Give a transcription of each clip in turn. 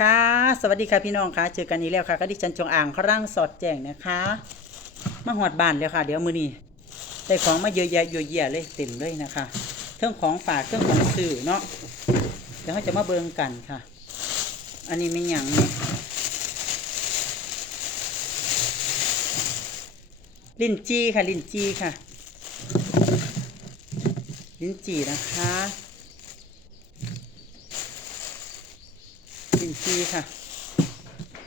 ค่ะ สวัสดีค่ะพี่น้องค่ะ เจอกันอีกแล้วค่ะก็ดิฉันจงอ่างครั่งสอดแจ้งนะคะ มาหอดบ้านแล้วค่ะ เดี๋ยวมือนี้ได้ของมาเยอะแยะเยอะแยะเลยเต็มเลยนะคะเครื่องของฝากเครื่องของสื่อเนาะเดี๋ยวเราจะมาเบิ่งกันค่ะ อันนี้ไม่หยังนี่ลินจีค่ะลินจีค่ะ ลินจีนะคะ ลิ้นจีค่ะ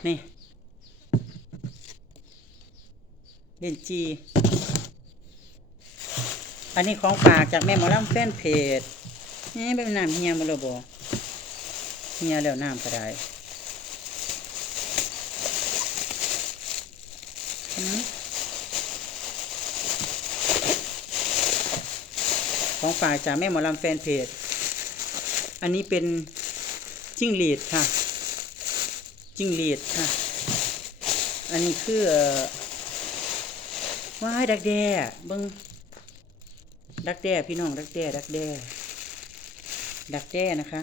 นี่ลิ้นจี อันนี้ของฝากจากแม่หมอลำแฟนเพจนี่เป็นน้ำเฮียมาแล้วบ่เฮียแล้วน้ำก็ได้ของฝากจากแม่หมอลำแฟนเพจ อันนี้เป็นจิ้งหรีดค่ะ จิ้งหรีดค่ะ อันนี้คือว้ายดักแด้เบิ้งดักแด้พี่น้องดักแด้ดักแด้ดักแด้นะคะ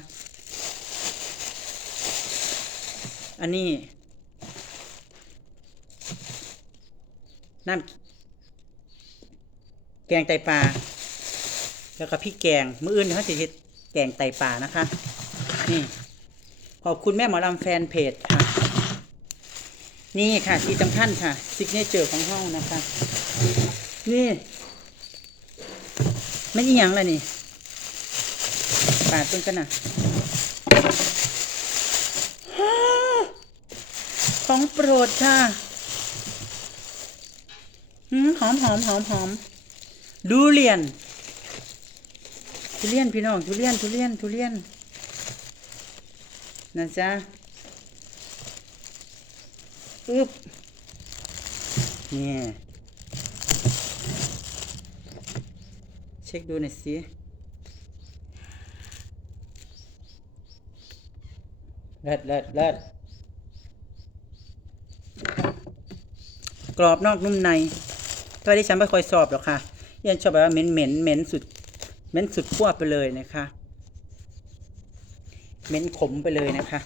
อันนี้ น้ำแกงไตปลาแล้วก็พริกแกงมื้ออื่นเขาจะเฮ็ดแกงไตปลานะคะ นี่ ขอบคุณแม่หมอลำแฟนเพจค่ะ นี่ค่ะที่สำคัญค่ะซิกเนเจอร์ของห้องนะคะ นี่ไม่ยี่ยังเลยนี่ ปาดต้นกันนะของโปรดค่ะอืมหอมหอมหอมหอมดูเรียนทุเรียนพี่น้องทุเรียนทุเรียนทุเรียน นะจ๊ะอึบเนี่ยเช็คดูหน่อยสิเลิศเลิศเลิศกรอบนอกนุ่มในก็ได้ฉันไม่ค่อยสอบหรอกค่ะ ยันชอบแบบว่าเหม็นเหม็นเหม็นสุดเหม้นสุดขั้วไปเลยนะคะ เม้นขมไปเลยนะคะ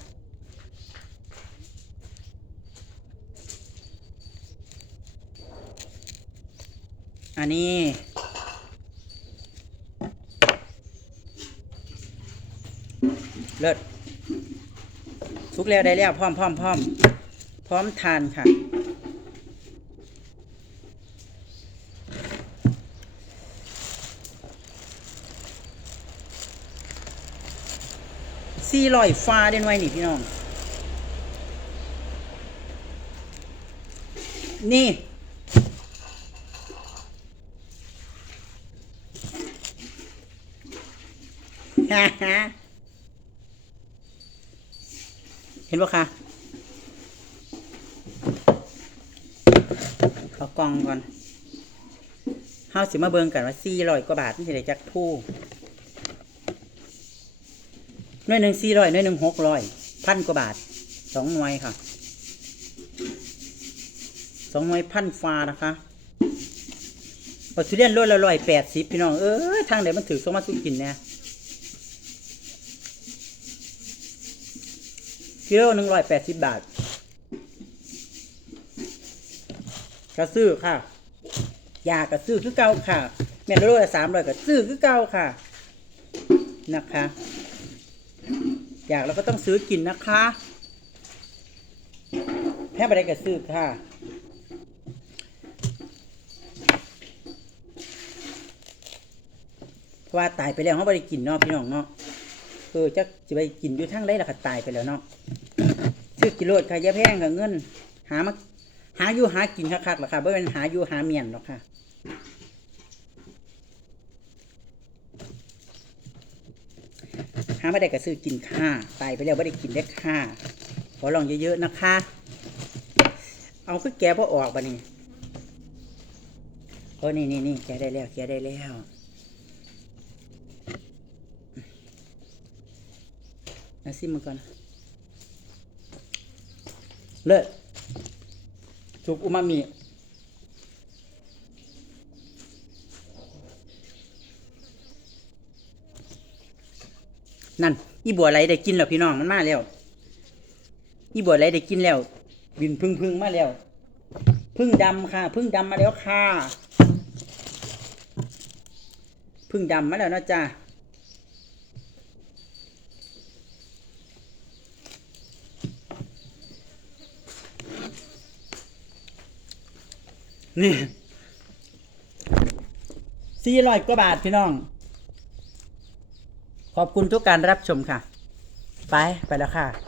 อันนี้ เลิศสุกแล้วได้แล้วพร้อมพร้อมพร้อมพร้อมทานค่ะ สี่ร้อยฟ้าเด่นไว้นี่พี่น้อง นี่ เห็นปะคะเอากล่องก่อนเฮาสิมาเบิ่งกันว่าสี่ร้อยกว่าบาทนี่สิได้จักผู้ หน่วยหนึ่งสี่ร้อยหน่วยหนึ่งหกร้อยพันกว่าบาทสองหน่วยค่ะสองหน่วยพันฟ้านะคะปัทุเรียนโลละร้อยแปดสิบพี่น้อง เอ้ยทางไหนมันถือสมาสุกินเนี่ยกิโลหนึ่งร้อยแปดสิบบาทกระซื้อค่ะ ยากระซื้อคือเก่าค่ะ แม่นโลละสามร้อยกระซื้อคือเก่าค่ะ นะคะ อยากเราก็ต้องซื้อกินนะคะแพ้ไปได้กระซื้อค่ะเพราะว่าตายไปแล้วเขาไม่ได้กินเนาะพี่น้องเนาะเออจะจะไปกินอยู่ทั้งไรละค่ะตายไปแล้วเนาะซื้อกิโลดค่ะยาแพงกับเงิน หามาหาอยู่หากินคักๆหรอค่ะไม่เป็นหาอยู่หาเมียนหรอกค่ะาไม่ได้ก็ซื้อกินค่ะตายไปแล้วไม่ได้กินได้ค่ะขอลองเยอะๆนะคะ เอาคือแกพอออกบะนี่โอ้นี่นี่นี่แกได้แล้วแกได้แล้วมาซิมมันก่อนเลิศถูกอุมามิ นั่นอีบัวไหลได้กินแล้วพี่น้องมันมาแล้วอีบัวไรได้กินแล้ว บินพึ่งพึ่งมาแล้ว พึ่งดำค่ะ พึ่งดำมาแล้วค่ะ พึ่งดำมาแล้วนาะจ้านี่สี่ร้อยกว่าบาทพี่น้อง ขอบคุณทุกการรับชมค่ะ ไป ไปแล้วค่ะ